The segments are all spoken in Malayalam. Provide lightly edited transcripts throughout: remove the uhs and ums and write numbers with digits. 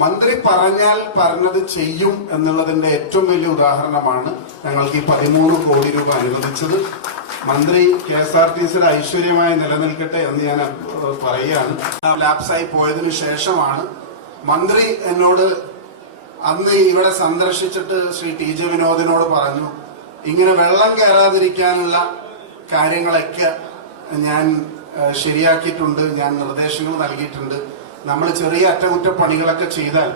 മന്ത്രി പറഞ്ഞാൽ പറഞ്ഞത് ചെയ്യും എന്നുള്ളതിന്റെ ഏറ്റവും വലിയ ഉദാഹരണമാണ് ഞങ്ങൾക്ക് ഈ 13 കോടി രൂപ അനുവദിച്ചത്. മന്ത്രി KSRTCയുടെ ഐശ്വര്യമായി നിലനിൽക്കട്ടെ എന്ന് ഞാൻ പറയുകയാണ്. ലാപ്സായി പോയതിനു ശേഷമാണ് മന്ത്രി എന്നോട് അന്ന് ഇവിടെ സന്ദർശിച്ചിട്ട് ശ്രീ TJ വിനോദിനോട് പറഞ്ഞു, ഇങ്ങനെ വെള്ളം കയറാതിരിക്കാനുള്ള കാര്യങ്ങളൊക്കെ ഞാൻ ശരിയാക്കിയിട്ടുണ്ട്, ഞാൻ നിർദ്ദേശങ്ങൾ നൽകിയിട്ടുണ്ട്. നമ്മൾ ചെറിയ അറ്റകുറ്റപ്പണികളൊക്കെ ചെയ്താൽ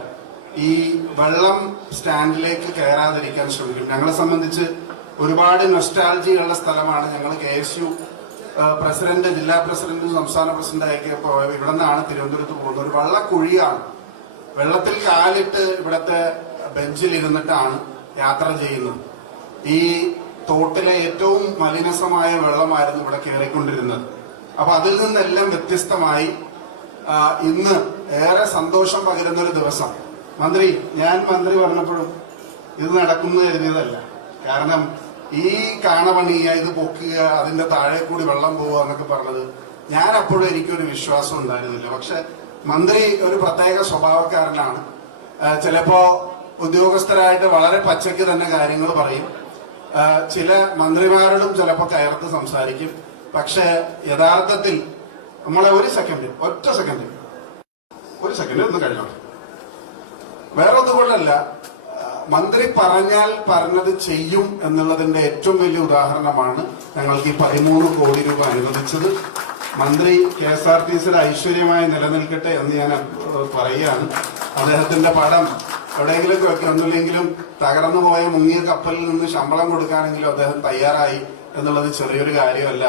ഈ വെള്ളം സ്റ്റാൻഡിലേക്ക് കയറാതിരിക്കാൻ ശ്രമിക്കും. ഞങ്ങളെ സംബന്ധിച്ച് ഒരുപാട് നൊസ്റ്റാൾജിയുള്ള സ്ഥലമാണ്. ഞങ്ങൾ KSU പ്രസിഡന്റ്, ജില്ലാ പ്രസിഡന്റ്, സംസ്ഥാന പ്രസിഡന്റായൊക്കെ ഇവിടെ നിന്നാണ് തിരുവനന്തപുരത്ത് പോകുന്നത്. ഒരു വള്ളക്കുഴിയാണ്. വെള്ളത്തിൽ കാലിട്ട് ഇവിടത്തെ ബെഞ്ചിൽ ഇരുന്നിട്ടാണ് യാത്ര ചെയ്യുന്നത്. ഈ തോട്ടിലെ ഏറ്റവും മലിനസമായ വെള്ളമായിരുന്നു ഇവിടെ കയറിക്കൊണ്ടിരുന്നത്. അപ്പൊ അതിൽ നിന്നെല്ലാം വ്യത്യസ്തമായി ഇന്ന് ഏറെ സന്തോഷം പകരുന്ന ഒരു ദിവസം. ഞാൻ മന്ത്രി പറഞ്ഞപ്പോഴും ഇത് നടക്കുന്നു കരുതിയതല്ല. കാരണം ഈ കാണപണിയ, ഇത് പൊക്കുക, അതിന്റെ താഴെ കൂടി വെള്ളം പോവുക എന്നൊക്കെ പറഞ്ഞത് ഞാൻ അപ്പോഴും എനിക്കൊരു വിശ്വാസം ഉണ്ടായിരുന്നില്ല. പക്ഷെ മന്ത്രി ഒരു പ്രത്യേക സ്വഭാവക്കാരനാണ്. ചിലപ്പോ ഉദ്യോഗസ്ഥരായിട്ട് വളരെ പച്ചയ്ക്ക് തന്നെ കാര്യങ്ങൾ പറയും. ചില മന്ത്രിമാരോടും ചിലപ്പോൾ കയർത്ത് സംസാരിക്കും. പക്ഷെ യഥാർത്ഥത്തിൽ നമ്മളെ ഒറ്റ സെക്കൻഡ് ഒന്ന് കഴിഞ്ഞോ. വേറെ ഒന്നുകൊണ്ടല്ല, മന്ത്രി പറഞ്ഞാൽ പറഞ്ഞത് ചെയ്യും എന്നുള്ളതിന്റെ ഏറ്റവും വലിയ ഉദാഹരണമാണ് ഞങ്ങൾക്ക് ഈ 13 കോടി രൂപ അനുവദിച്ചത്. മന്ത്രി KSRTCയുടെ ഐശ്വര്യമായി നിലനിൽക്കട്ടെ എന്ന് ഞാൻ പറയുകയാണ്. അദ്ദേഹത്തിന്റെ പടം എവിടെയെങ്കിലുമൊക്കെ വെക്കുക, ഒന്നുമില്ലെങ്കിലും തകർന്നു പോയ മുങ്ങിയ കപ്പലിൽ നിന്ന് ശമ്പളം കൊടുക്കാനെങ്കിലും അദ്ദേഹം തയ്യാറായി എന്നുള്ളത് ചെറിയൊരു കാര്യമല്ല.